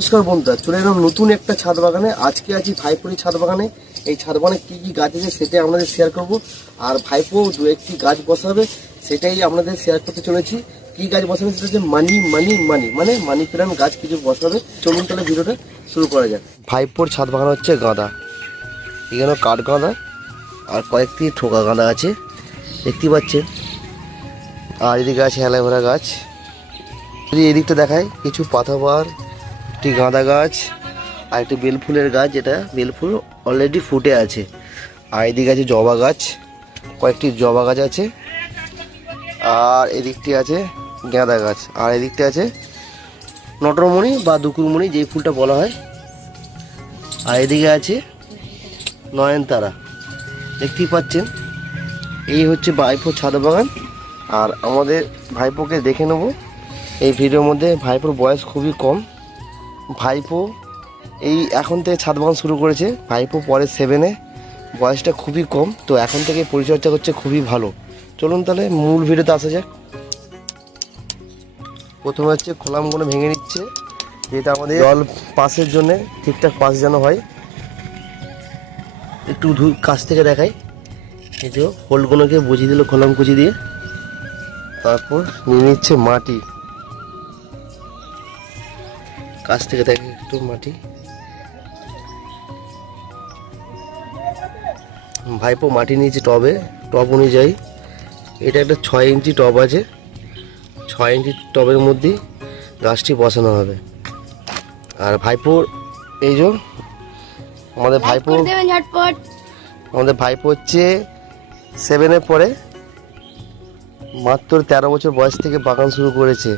নমস্কার বন্ধুরা, চলে এলাম নতুন একটা ছাদ বাগানে। আজকে আছি ভাইপোর ছাদ বাগানে। এই ছাদ বাগানে কি কি গাছ আছে সেটাই আপনাদের শেয়ার করব। আর ভাইপো দু একটি গাছ বসাবে, সেটাই আপনাদের শেয়ার করতে চলেছি। কি গাছ বসাবে সেটা হচ্ছে মানি প্ল্যান্ট গাছ কিছু বসাবে। চলুন তাহলে ভিডিওটা শুরু করা যাক। ভাইপোর ছাদ বাগান হচ্ছে গাঁদা, এখানে কাঠ গাঁদা আর কয়েকটি ঠোকা গাঁদা আছে দেখতে পাচ্ছেন। আর এদিকে আছে অ্যালোভেরা গাছ। যদি এদিকটা দেখায় কিছু পাতাবাহার, একটি গাঁদা গাছ আর একটি বেলফুলের গাছ, যেটা বেলফুল অলরেডি ফুটে আছে। আর এদিকে আছে জবা গাছ, কয়েকটি জবা গাছ আছে। আর এদিকটি আছে গাঁদা গাছ, আর এদিকটা আছে নটরমণি বা দুকুরমণি, যেই ফুলটা বলা হয়। আর এদিকে আছে নয়নতারা, দেখতেই পাচ্ছেন। এই হচ্ছে ভাইপোর ছাদ বাগান। আর আমাদের ভাইপোকে দেখে নেব এই ভিডিওর মধ্যে। ভাইপোর বয়স খুবই কম। ভাইপো এই এখন থেকে ছাদ বাগান শুরু করেছে। ভাইপো পরে 7-এ, বয়সটা খুবই কম, তো এখন থেকে পরিচর্যা করছে খুবই ভালো। চলুন তাহলে মূল ভিডিওতে আসা যাক। প্রথমে হচ্ছে খোলামগুলো ভেঙে নিচ্ছে, যেটা আমাদের জল পাসের জন্যে ঠিকঠাক পাস যেন হয়। একটু কাছ থেকে দেখাই, এই যে হোলগুলোকে বুঝিয়ে দিল খোলাম কুচি দিয়ে। তারপর নিয়ে নিচ্ছে মাটি, কাছ থেকে দেখে একটু মাটি। ভাইপো মাটি নিয়েছে টবে, টব অনুযায়ী। এটা একটা 6 ইঞ্চি টব আছে, 6 ইঞ্চি টবের মধ্যেই গাছটি বসানো হবে। আর ভাইপোর এই যে আমাদের ভাইপো হচ্ছে 7-এ পড়ে, মাত্র 13 বছর বয়স থেকে বাগান শুরু করেছে।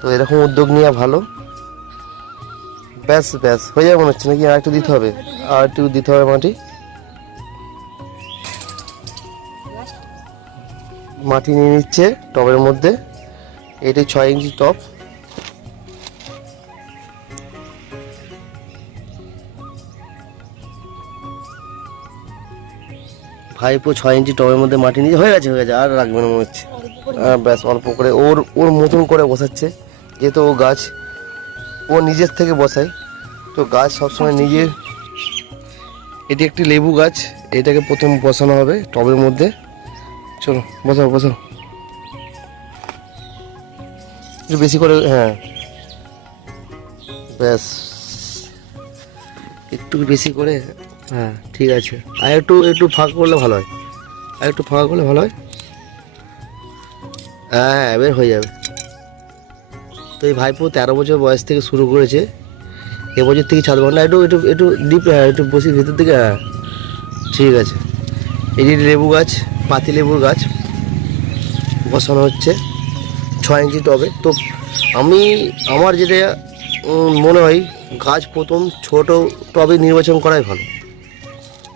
তো এরকম উদ্যোগ নেওয়া ভালো। ব্যাস হয়ে যাবে মনে হচ্ছে নাকি? আর একটু দিতে হবে, আর একটু দিতে হবে মাটি নিয়ে নিচ্ছে টবের মধ্যে। এটি 6 ইঞ্চি টব। ভাইপো 6 ইঞ্চি টবের মধ্যে মাটি নিয়ে হয়ে গেছে, আর রাখবে না মনে হচ্ছে। ব্যাস অল্প করে ওর মতন করে বসাচ্ছে, যেহেতু ও গাছ ও নিজের থেকে বসায়, তো গাছ সবসময় নিজের। এটি একটি লেবু গাছ, এটাকে প্রথম বসানো হবে টবের মধ্যে। চলো বসাও একটু বেশি করে। হ্যাঁ ব্যাস একটু বেশি করে। হ্যাঁ ঠিক আছে। আর একটু ফাঁকা করলে ভালো হয়, হ্যাঁ এবার হয়ে যাবে। তো এই ভাইপো 13 বছর বয়স থেকে শুরু করেছে, এবছর থেকে ছাদ বাগানটা একটু ডিপ। হ্যাঁ একটু বসি ভিতর থেকে। হ্যাঁ ঠিক আছে। এই যে লেবু গাছ, পাতি লেবুর গাছ বসানো হচ্ছে 6 ইঞ্চি টবে। তো আমার যেটা মনে হয়, গাছ প্রথম ছোট টবে নির্বাচন করাই ভালো।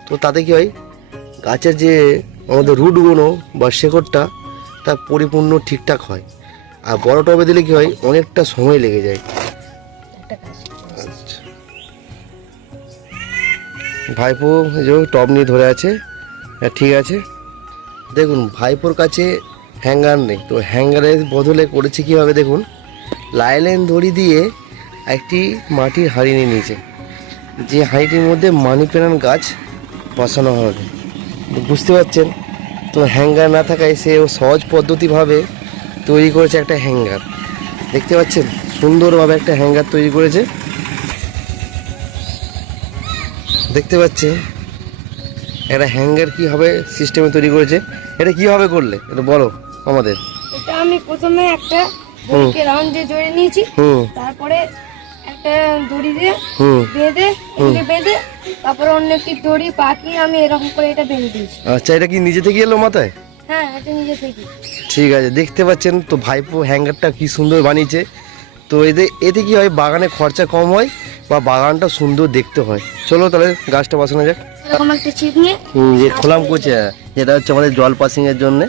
তো তাতে কি হয়, গাছের যে আমাদের রুটগুলো বা শেকড়টা তা পরিপূর্ণ ঠিকঠাক হয়। আর বড় টবে দিলে কি হয়, অনেকটা সময় লেগে যায়। আচ্ছা, ভাইপো যে টব নিয়ে ধরে আছে। ঠিক আছে, দেখুন ভাইপোর কাছে হ্যাঙ্গার নেই, তো হ্যাঙ্গারের বদলে করেছে কীভাবে দেখুন। লাইলেন দড়ি দিয়ে একটি মাটির হাঁড়ি নিয়ে নিয়েছে, যে হাঁড়িটির মধ্যে মানি প্ল্যান্ট গাছ বসানো হবে। বুঝতে পারছেন তো? হ্যাঙ্গার না থাকায় সে সহজ পদ্ধতিভাবে তৈরি করেছে একটা হ্যাঙ্গার। দেখতে পাচ্ছেন সুন্দরভাবে একটা হ্যাঙ্গার তৈরি করেছে, দেখতে পাচ্ছেন একটা হ্যাঙ্গার কীভাবে সিস্টেমে তৈরি করেছে। এটা কীভাবে করলে এটা বলো আমাদের। এটা আমি প্রথমে একটা দড়িকে রাউন্ড দিয়ে জড়িয়ে নিয়েছি, তারপরে একটা দড়ি দিয়ে বেঁধে তারপরে অন্য একটি দড়ি পাকিয়ে আমি এরকম করে এটা বেঁধে দিয়েছি। আচ্ছা, এটা কি নিজে থেকে এলো মাথায়? হ্যাঁ এটা নিজে থেকে। ঠিক আছে, দেখতে পাচ্ছেন তো ভাইপো হ্যাঙ্গারটা কি সুন্দর বানিয়েছে। তো এতে কি হয়, বাগানে খরচা কম হয় বা বাগানটা সুন্দর দেখতে হয়। চলো তাহলে গাছটা বসানো যাক। এরকম একটা ছিপ নিয়ে যে খোলাম কুচি, যেটা হচ্ছে আমাদের জল পাসিংয়ের জন্য।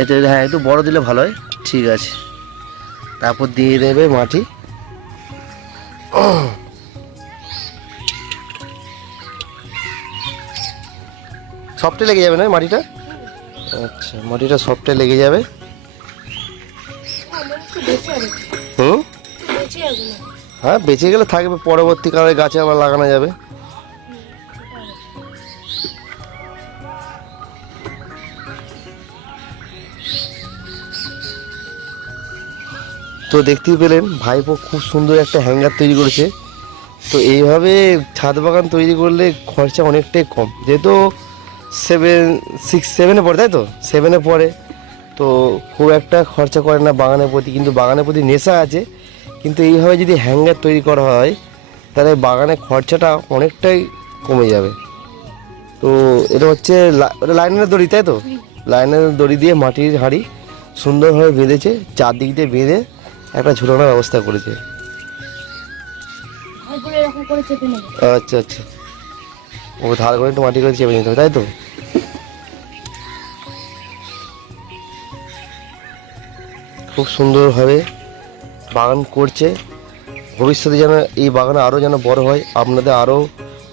এটা হ্যাঁ একটু বড় দিলে ভালো হয়। ঠিক আছে, তারপর দিয়ে দেবে মাটি। সফটে লেগে যাবে না মাটিটা? আচ্ছা, মাটিটা সফটে লেগে যাবে। হুম থাকবে না। হ্যাঁ, বেঁচে গেলে থাকবে, পরবর্তীকালে গাছে আবার লাগানো যাবে। তো দেখতেই পেলেন ভাইপো খুব সুন্দর একটা হ্যাঙ্গার তৈরি করেছে। তো এইভাবে ছাদ বাগান তৈরি করলে খরচা অনেকটাই কম, যেহেতু 7 6 7-এ পড়ে, তাই তো 7-এ পড়ে, তো খুব একটা খরচা করে না বাগানের প্রতি, কিন্তু বাগানের প্রতি নেশা আছে। কিন্তু এইভাবে যদি হ্যাঙ্গার তৈরি করা হয় তাহলে বাগানের খরচাটা অনেকটাই কমে যাবে। তো এটা হচ্ছে লাইনের দড়ি, তাই তো লাইনের দড়ি দিয়ে মাটির হাঁড়ি সুন্দরভাবে বেঁধেছে, চারদিক দিয়ে বেঁধে একটা ঝুলানোর ব্যবস্থা করেছে। ভাইগুলো এরকম করে চেপে নেবে। আচ্ছা আচ্ছা, ও ধার করে একটু মাটি করে চেপে নিতে হবে, তাই তো? খুব সুন্দরভাবে বাগান করছে। ভবিষ্যতে যেন এই বাগান আরও যেন বড় হয়, আপনাদের আরও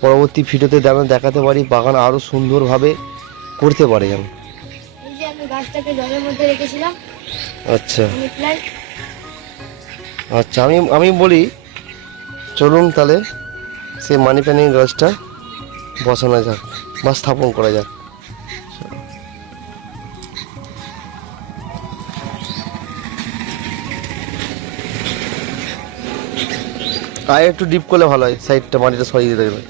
পরবর্তী ভিডিওতে যেন দেখাতে পারি বাগান আরও সুন্দরভাবে করতে পারে যেন। এই যে আমি গাছটাকে জলের মধ্যে রেখেছিলাম। আচ্ছা মানি প্ল্যান্ট। আচ্ছা, আমি বলি চলুন তাহলে সেই মানি প্ল্যান্টিং গাছটা বসানো যাক বা স্থাপন করা যাক। আর একটু ডিপ করলে ভালো হয়, সাইডটা মাটিটা সরিয়ে দিতে গেলে।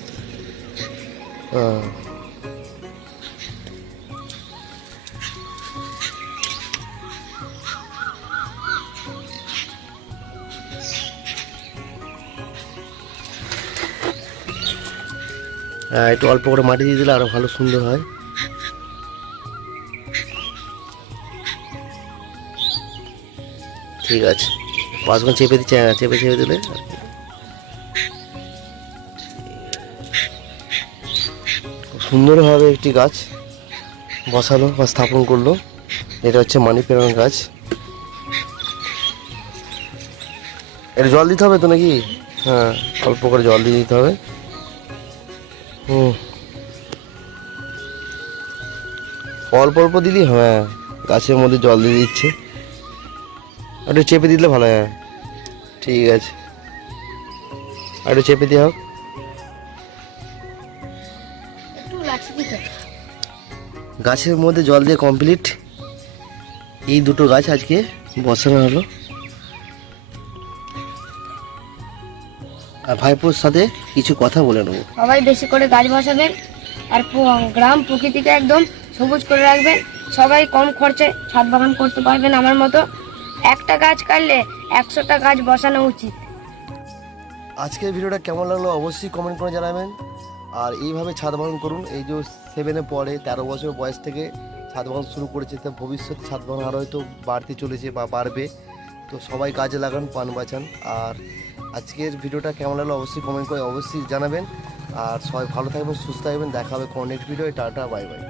হ্যাঁ, একটু অল্প করে মাটি দিয়ে দিলে আরো ভালো সুন্দর হয়। ঠিক আছে, পাঁচগুলো চেপে দিচ্ছে, চেপে দিলে খুব সুন্দরভাবে একটি গাছ বসালো বা স্থাপন করলো। এটা হচ্ছে মানি প্ল্যান্ট গাছ। এটা জল দিতে হবে তো নাকি? হ্যাঁ, অল্প করে জল দিয়ে দিতে হবে। অল্প অল্প দিলেই, হ্যাঁ, গাছের মধ্যে জল দিয়ে দিচ্ছে, একটু চেপে দিলে ভালো হয়। হ্যাঁ ঠিক আছে, একটু চেপে দিয়ে হোক। একটু লাঠি দিতে। গাছের মধ্যে জল দিয়ে কমপ্লিট। এই দুটো গাছ আজকে বসানো হলো। আর ভাইপোর সাথে কিছু কথা বলে নেবো। সবাই বেশি করে গাছ বসাবেন আর গ্রাম প্রকৃতিকে একদম সবুজ করে রাখবেন। সবাই কম খরচে ছাদ বাগান করতে পারবেন আমার মতো। একটা গাছ কাটলে 100টা গাছ বসানো উচিত। আজকের ভিডিওটা কেমন লাগলো অবশ্যই কমেন্ট করে জানাবেন। আর এইভাবে ছাদ বাগান করুন। এই যে 7-এ পড়ে, 13 বছর বয়স থেকে ছাদ বাগান শুরু করেছে, তো ভবিষ্যতে ছাদ বাগান আরও হয়তো বাড়তে চলেছে বা বাড়বে। তো সবাই কাজে লাগান, পান বাঁচান। আর আজকের ভিডিওটা কেমন লাগলো অবশ্যই কমেন্ট করে অবশ্যই জানাবেন। আর সবাই ভালো থাকবেন, সুস্থ থাকবেন। দেখা হবে next video. Tata, bye bye.